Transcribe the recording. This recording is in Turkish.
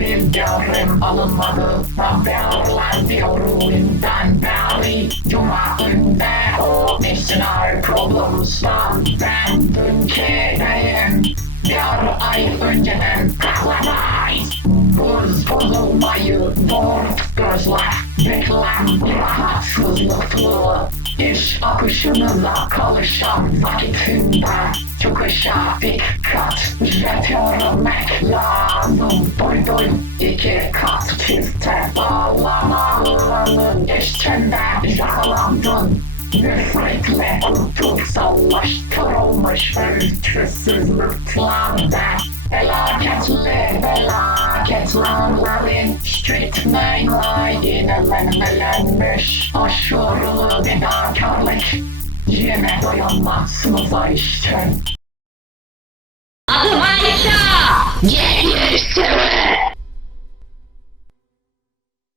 bir görüm alınmadı. Haberler diyorumdan beri Cuma günde o national problems'dan ben ülkedeyim. Bir ay önceden kaklamayız. Buz bozulmayı dört gözle beklen rahatsızlıklı. İş akışınıza kalışan vakitinde çıkışa dikkat getirmek lazım. Duydum 2 kat çifte bağlamalarının içinde yakalandın. Nefretle kutsallaştırılmış ülküsüzlüklerden felaketlerin streetmeyle inelenmelenmiş aşırılı fedakarlık yine dayanma sınıfa işten. Adım Ayşe! Get used to it!